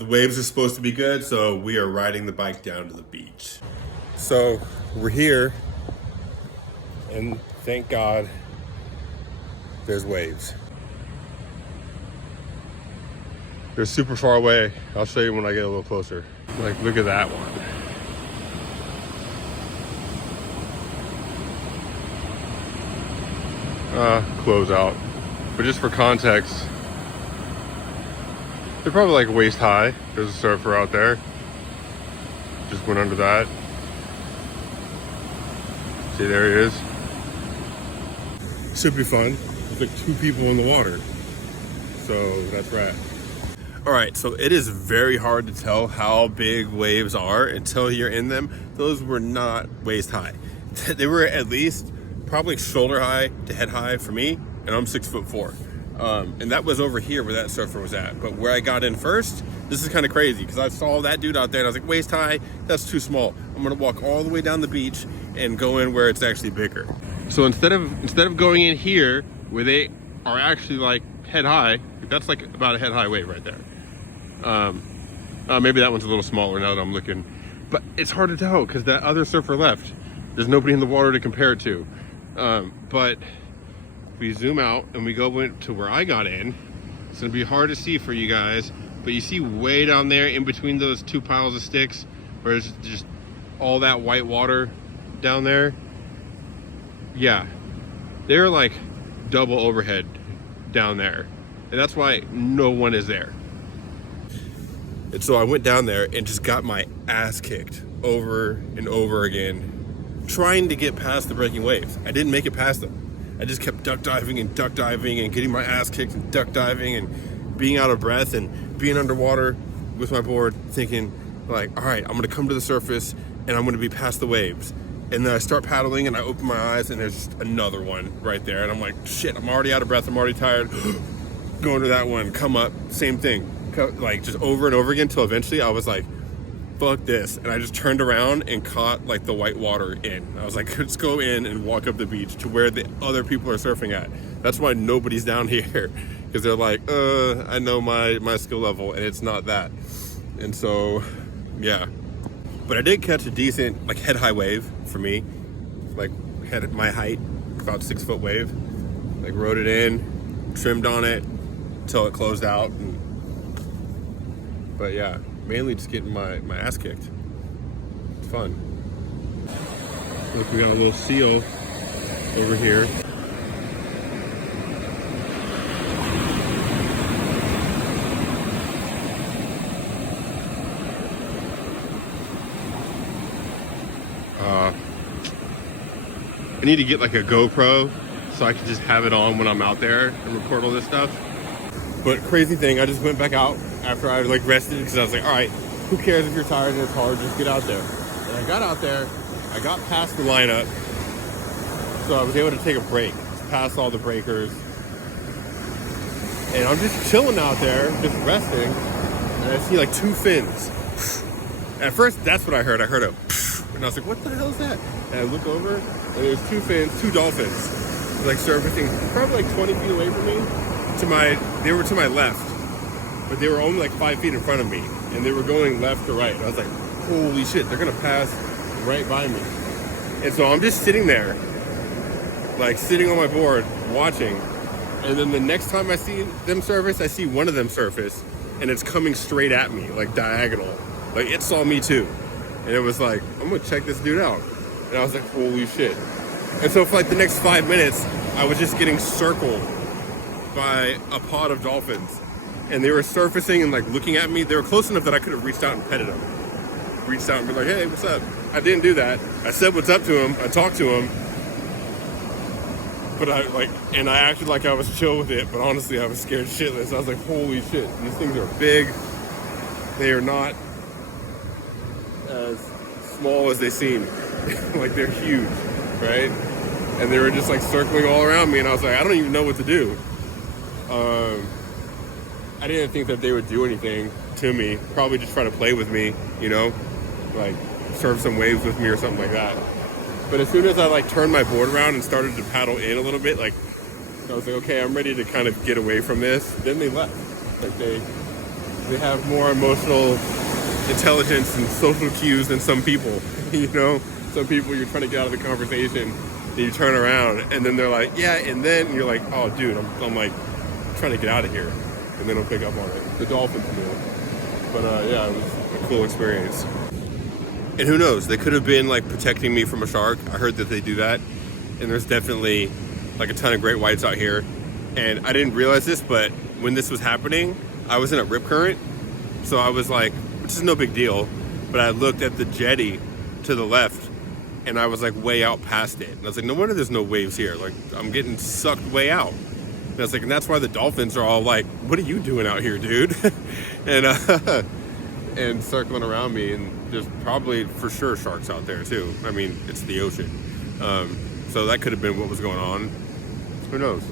The waves are supposed to be good, so we are riding the bike down to the beach. So we're here, and thank God there's waves. They're super far away. I'll show you when I get a little closer. Like, look at that one. Close out. But just for context, they're probably like waist high. There's a surfer out there. Just went under that. See, there he is. Should be fun. There's like 2 people in the water. So that's rad. All right, so it is very hard to tell how big waves are until you're in them. Those were not waist high. They were at least probably shoulder high to head high for me, and I'm 6'4". And that was over here where that surfer was at. But where I got in first, this is kind of crazy because I saw that dude out there and I was like, waist high, that's too small. I'm gonna walk all the way down the beach and go in where it's actually bigger. So instead of going in here where they are actually like head high, that's like about a head high wave right there. Maybe that one's a little smaller now that I'm looking, but it's hard to tell because that other surfer left. There's nobody in the water to compare it to. But if we zoom out and we go to where I got in, it's gonna be hard to see for you guys, but you see way down there in between those 2 piles of sticks where it's just all that white water down there. Yeah, they're like double overhead down there, and that's why no one is there. And so I went down there and just got my ass kicked over and over again, trying to get past the breaking waves. I didn't make it past them. I just kept duck diving and getting my ass kicked and duck diving and being out of breath and being underwater with my board, thinking like, all right, I'm gonna come to the surface and I'm gonna be past the waves. And then I start paddling and I open my eyes and there's just another one right there. And I'm like, shit, I'm already out of breath, I'm already tired. Going to that one, come up, same thing. Like just over and over again till eventually I was like, fuck this. And I just turned around and caught like the white water in. I was like, let's go in and walk up the beach to where the other people are surfing at. That's why nobody's down here, because they're like, I know my skill level and it's not that. And so, yeah. But I did catch a decent like head high wave for me, like had my height, about 6 foot wave. Like rode it in, trimmed on it until it closed out. But yeah, mainly just getting my ass kicked. It's fun. Look, we got a little seal over here. I need to get like a GoPro so I can just have it on when I'm out there and record all this stuff. But crazy thing, I just went back out after I like rested because I was like, all right, who cares if you're tired and it's hard, just get out there. And I got out there, I got past the lineup, so I was able to take a break, past all the breakers. And I'm just chilling out there, just resting, and I see like 2 fins. At first, that's what I heard. I heard a and I was like, what the hell is that? And I look over, and there's 2 fins, 2 dolphins, like surfacing probably like 20 feet away from me. They were to my left, but they were only like 5 feet in front of me, and they were going left to right. And I was like, holy shit, they're gonna pass right by me. And so I'm just sitting there, like sitting on my board, watching. And then the next time I see them surface, I see one of them surface, and it's coming straight at me, like diagonal. Like it saw me too. And it was like, I'm gonna check this dude out. And I was like, holy shit. And so for like the next 5 minutes, I was just getting circled by a pod of dolphins. And they were surfacing and like looking at me. They were close enough that I could have reached out and petted them. Reached out and be like, hey, what's up? I didn't do that. I said what's up to him. I talked to him. But I acted like I was chill with it. But honestly, I was scared shitless. I was like, holy shit. These things are big. They are not as small as they seem. Like they're huge, right? And they were just like circling all around me. And I was like, I don't even know what to do. I didn't think that they would do anything to me. Probably just try to play with me, you know, like surf some waves with me or something like that. But as soon as I like turned my board around and started to paddle in a little bit, like I was like, okay, I'm ready to kind of get away from this. Then they left. Like they they have more emotional intelligence and social cues than some people. You know, some people you're trying to get out of the conversation, and you turn around, and then they're like, yeah, and then and you're like, oh, dude, I'm like trying to get out of here, and then they'll pick up on it. The dolphins do. But yeah, it was a cool experience. And who knows? They could have been like protecting me from a shark. I heard that they do that, and there's definitely like a ton of great whites out here. And I didn't realize this, but when this was happening, I was in a rip current, so I was like, which is no big deal, but I looked at the jetty to the left, and I was like way out past it, and I was like, no wonder there's no waves here. Like, I'm getting sucked way out. And I was like, and that's why the dolphins are all like, what are you doing out here, dude? and circling around me, and there's probably for sure sharks out there too. I mean, it's the ocean, so that could have been what was going on. Who knows?